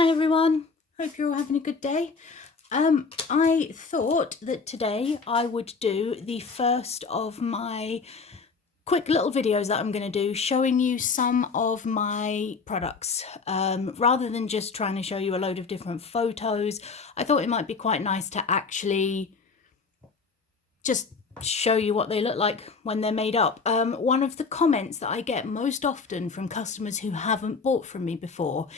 Hi everyone, hope you're all having a good day. I thought that today I would do the first of my quick little videos that I'm going to do showing you some of my products. Rather than just trying to show you a load of different photos, I thought it might be quite nice to actually just show you what they look like when they're made up. One of the comments that I get most often from customers who haven't bought from me before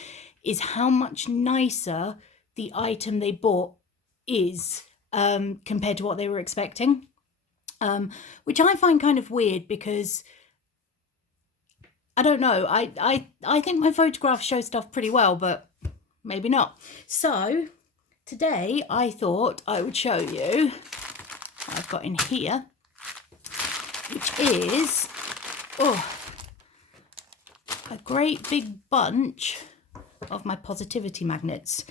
is how much nicer the item they bought is compared to what they were expecting, which I find kind of weird because I don't know, I think my photographs show stuff pretty well, but maybe not. So today I thought I would show you what I've got in here, which is a great big bunch of my positivity magnets.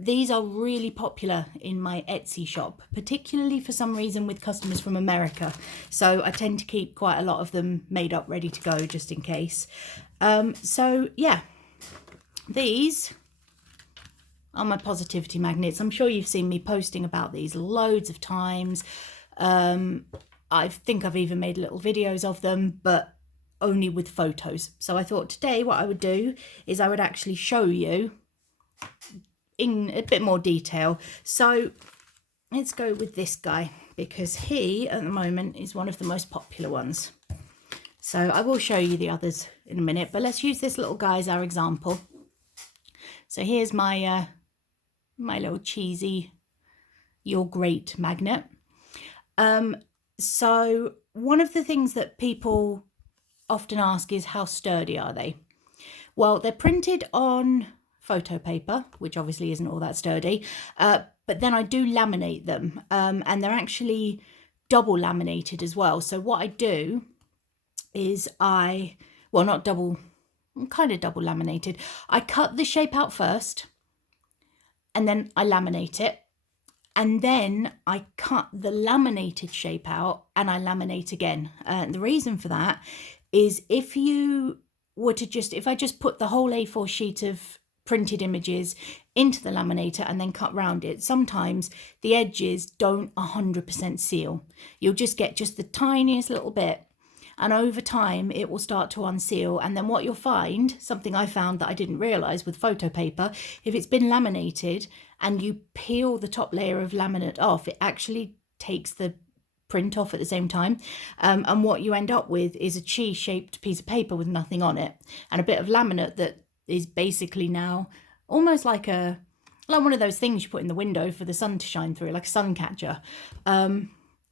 These are really popular in my Etsy shop, particularly for some reason with customers from America. So I tend to keep quite a lot of them made up, ready to go, just in case. So yeah, these are my positivity magnets. I'm sure you've seen me posting about these loads of times. I think I've even made little videos of them, but only with photos. So I thought today what I would do is I would actually show you in a bit more detail. So let's go with this guy because he at the moment is one of the most popular ones. So I will show you the others in a minute, but let's use this little guy as our example. So here's my my little cheesy "You're Great" magnet. So one of the things that people often ask is how sturdy are they? Well, they're printed on photo paper, which obviously isn't all that sturdy, but then I do laminate them, and they're actually double laminated as well. So what I do is well, not double, kind of double laminated. I cut the shape out first, and then I laminate it. And then I cut the laminated shape out and I laminate again. The reason for that is if you were to if I just put the whole A4 sheet of printed images into the laminator and then cut round it, sometimes the edges don't 100% seal. You'll just get just the tiniest little bit. And over time, it will start to unseal. And then what you'll find, something I found that I didn't realise with photo paper, if it's been laminated and you peel the top layer of laminate off, it actually takes the print off at the same time. And what you end up with is a cheese-shaped piece of paper with nothing on it and a bit of laminate that is basically now almost like one of those things you put in the window for the sun to shine through, like a sun catcher.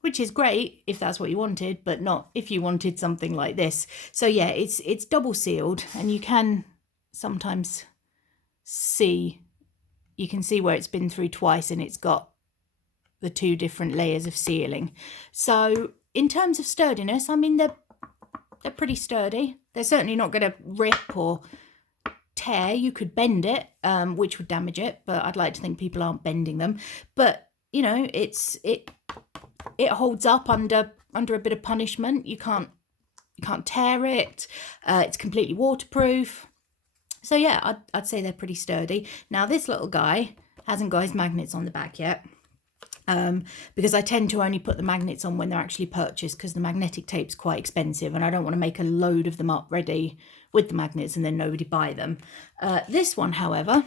Which is great if that's what you wanted, but not if you wanted something like this. So yeah, it's double sealed, and you can sometimes see, you can see where it's been through twice and it's got the two different layers of sealing. So in terms of sturdiness, I mean, they're pretty sturdy. They're certainly not going to rip or tear. You could bend it, which would damage it, but I'd like to think people aren't bending them. But you know, it holds up under a bit of punishment. You can't tear it. It's completely waterproof. So yeah, I'd say they're pretty sturdy. Now this little guy hasn't got his magnets on the back yet, because I tend to only put the magnets on when they're actually purchased, because the magnetic tape's quite expensive and I don't want to make a load of them up ready with the magnets and then nobody buy them. This one, however,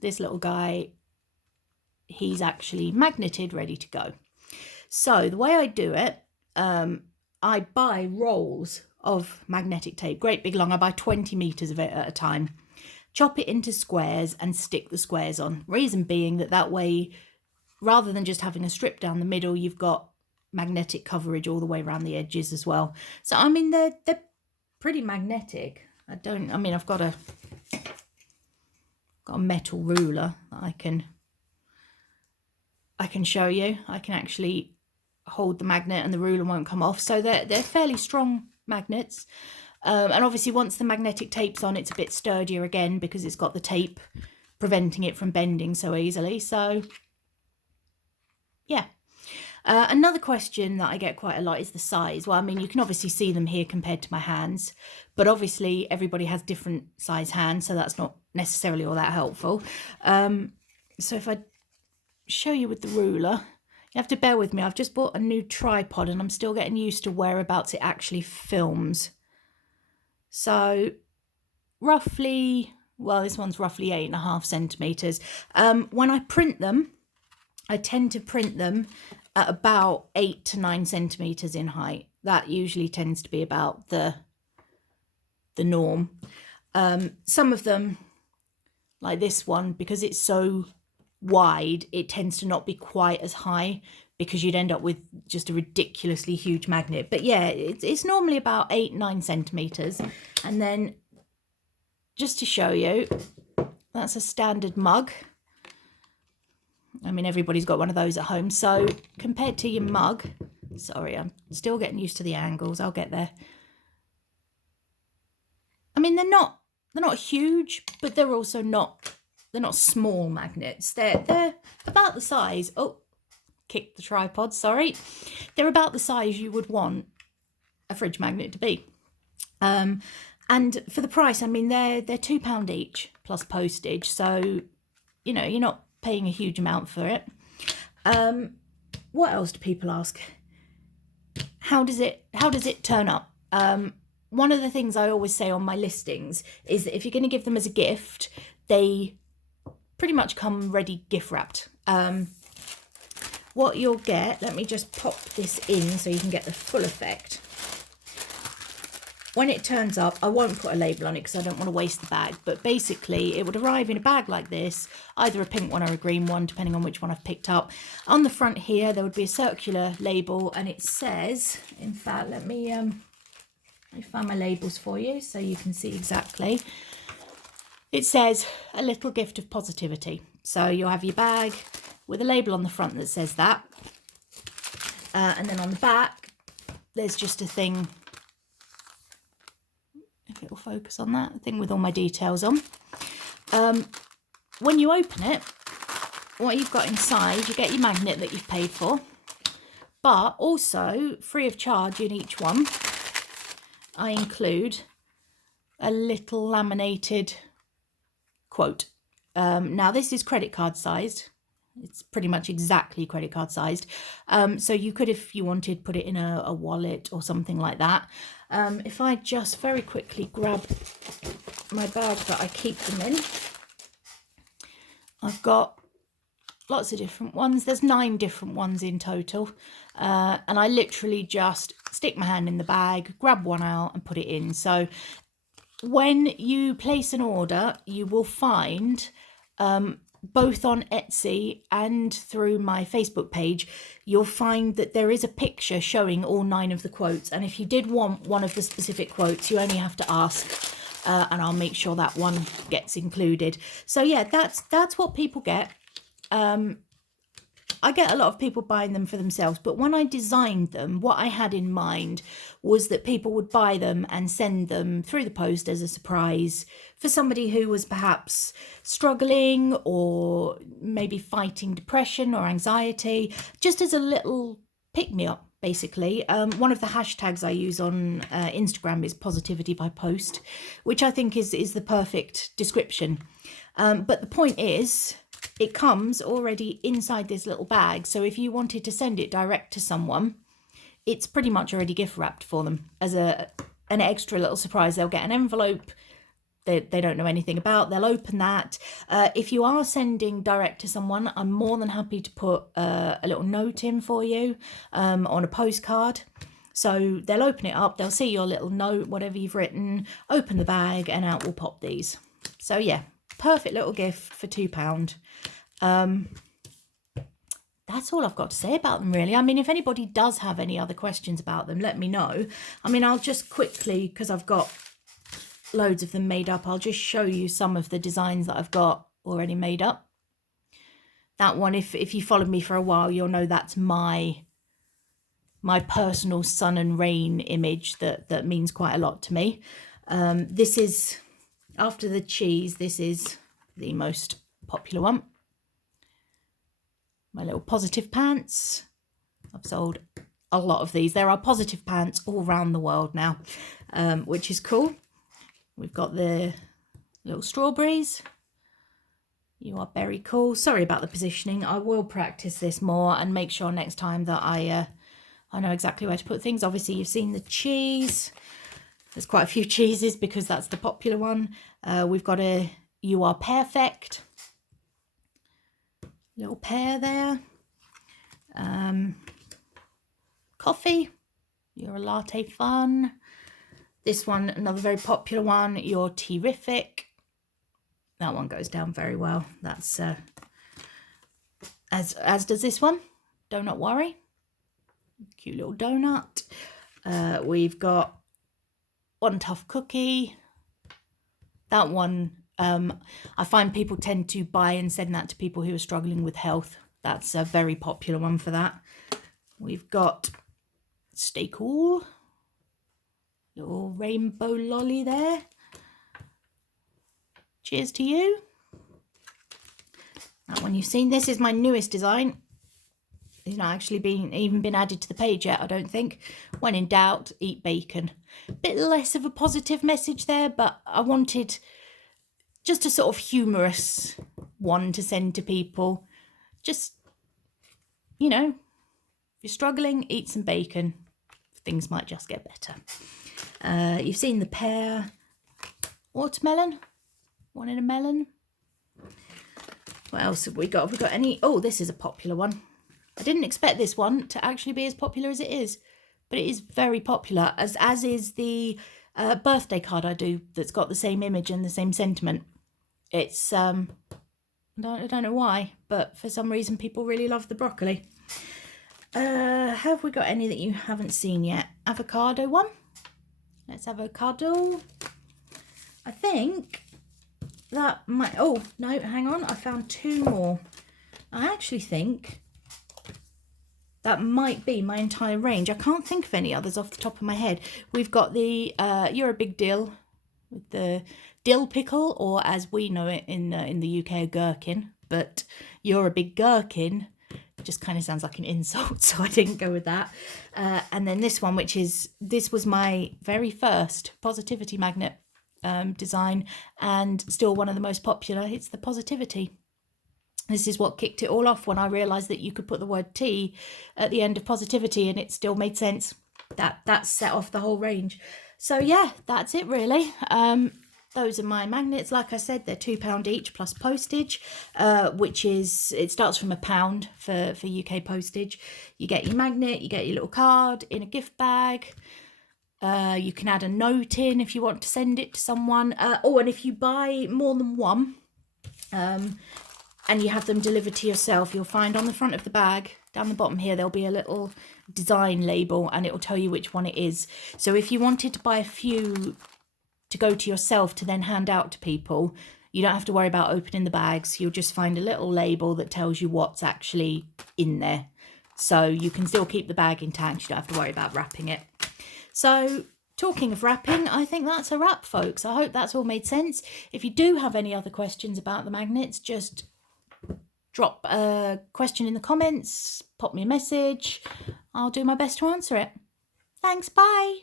this little guy, he's actually magneted, ready to go. So the way I do it, I buy rolls of magnetic tape, great big long. I buy 20 meters of it at a time, chop it into squares and stick the squares on. Reason being that way, rather than just having a strip down the middle, you've got magnetic coverage all the way around the edges as well. So I mean, they're pretty magnetic. I've got a metal ruler that I can show you. I can actually hold the magnet and the ruler won't come off. So they're fairly strong magnets. And obviously once the magnetic tape's on, it's a bit sturdier again because it's got the tape preventing it from bending so easily. So yeah. Another question that I get quite a lot is the size. Well, I mean, you can obviously see them here compared to my hands, but obviously everybody has different size hands, so that's not necessarily all that helpful. So if I show you with the ruler, you have to bear with me. I've just bought a new tripod and I'm still getting used to whereabouts it actually films. So roughly, well, this one's roughly 8.5 centimeters. When I print them, I tend to print them at about 8 to 9 centimeters in height. That usually tends to be about the norm. Some of them, like this one, because it's so wide, it tends to not be quite as high because you'd end up with just a ridiculously huge magnet. But yeah, it's normally about 8-9 centimeters. And then just to show you, that's a standard mug. I mean, everybody's got one of those at home. So compared to your mug, sorry, I'm still getting used to the angles. I'll get there. I mean, they're not huge, but they're also not small magnets. They're about the size. Oh, kicked the tripod, sorry. They're about the size you would want a fridge magnet to be. And for the price, I mean, they're £2 each plus postage. So, you know, you're not paying a huge amount for it. What else do people ask? How does it turn up? One of the things I always say on my listings is that if you're going to give them as a gift, they pretty much come ready gift wrapped. What you'll get, let me just pop this in so you can get the full effect. When it turns up, I won't put a label on it because I don't want to waste the bag, but basically it would arrive in a bag like this, either a pink one or a green one, depending on which one I've picked up. On the front here, there would be a circular label and it says, in fact, let me find my labels for you so you can see exactly. It says a little gift of positivity. So you'll have your bag with a label on the front that says that. And then on the back, there's just a thing, if it will focus on that, a thing with all my details on. When you open it, what you've got inside, you get your magnet that you've paid for, but also free of charge in each one, I include a little laminated quote. Now this is credit card sized. It's pretty much exactly credit card sized. So you could, if you wanted, put it in a wallet or something like that. If I just very quickly grab my bag that I keep them in, I've got lots of different ones. There's 9 different ones in total. And I literally just stick my hand in the bag, grab one out and put it in. So when you place an order, you will find, both on Etsy and through my Facebook page, you'll find that there is a picture showing all 9 of the quotes. And if you did want one of the specific quotes, you only have to ask, and I'll make sure that one gets included. So yeah, that's what people get. I get a lot of people buying them for themselves, but when I designed them, what I had in mind was that people would buy them and send them through the post as a surprise for somebody who was perhaps struggling or maybe fighting depression or anxiety, just as a little pick-me-up, basically. One of the hashtags I use on Instagram is positivity by post, which I think is the perfect description. But the point is, it comes already inside this little bag. So if you wanted to send it direct to someone, it's pretty much already gift wrapped for them as an extra little surprise. They'll get an envelope they don't know anything about. They'll open that. If you are sending direct to someone, I'm more than happy to put a little note in for you on a postcard. So they'll open it up, they'll see your little note, whatever you've written, open the bag, and out will pop these. So yeah, perfect little gift for £2. That's all I've got to say about them, really. I mean, if anybody does have any other questions about them, let me know. I mean, I'll just quickly, because I've got loads of them made up, I'll just show you some of the designs that I've got already made up. That one, if you followed me for a while, you'll know that's my personal sun and rain image that means quite a lot to me. This is, after the cheese, this is the most popular one. My little positive pants. I've sold a lot of these. There are positive pants all around the world now, which is cool. We've got the little strawberries. You are very cool. Sorry about the positioning. I will practice this more and make sure next time that I know exactly where to put things. Obviously, you've seen the cheese. There's quite a few cheeses because that's the popular one. We've got a You Are Perfect. Little pear there. Coffee. You're a latte fun. This one, another very popular one. You're terrific. That one goes down very well. That's as does this one. Donut worry. Cute little donut. We've got One Tough Cookie. That one, I find people tend to buy and send that to people who are struggling with health. That's a very popular one for that. We've got Stay Cool. Little rainbow lolly there. Cheers to you. That one you've seen. This is my newest design. It's not actually even been added to the page yet, I don't think. When in doubt, eat bacon. Bit less of a positive message there, but I wanted just a sort of humorous one to send to people. Just, you know, if you're struggling, eat some bacon. Things might just get better. You've seen the pear. Watermelon. One in a melon. What else have we got? Have we got any? Oh, this is a popular one. I didn't expect this one to actually be as popular as it is, but it is very popular, as is the birthday card I do that's got the same image and the same sentiment. It's, I don't know why, but for some reason people really love the broccoli. Have we got any that you haven't seen yet? Avocado one. Let's avocado. I think that might... Oh, no, hang on. I found two more. I actually think that might be my entire range. I can't think of any others off the top of my head. We've got the You're a Big Dill with the dill pickle, or as we know it in the UK, a gherkin. But You're a Big Gherkin just kind of sounds like an insult, so I didn't go with that. And then this one, this was my very first positivity magnet design, and still one of the most popular. It's the positivity. This is what kicked it all off when I realised that you could put the word T at the end of positivity and it still made sense. That set off the whole range. So yeah, that's it really. Those are my magnets. Like I said, they're £2 each plus postage, it starts from £1 for UK postage. You get your magnet, you get your little card in a gift bag. You can add a note in if you want to send it to someone. And if you buy more than one, and you have them delivered to yourself, you'll find on the front of the bag, down the bottom here, there'll be a little design label and it will tell you which one it is. So if you wanted to buy a few to go to yourself to then hand out to people, you don't have to worry about opening the bags. You'll just find a little label that tells you what's actually in there. So you can still keep the bag intact. You don't have to worry about wrapping it. So talking of wrapping, I think that's a wrap, folks. I hope that's all made sense. If you do have any other questions about the magnets, just drop a question in the comments, pop me a message. I'll do my best to answer it. Thanks, bye.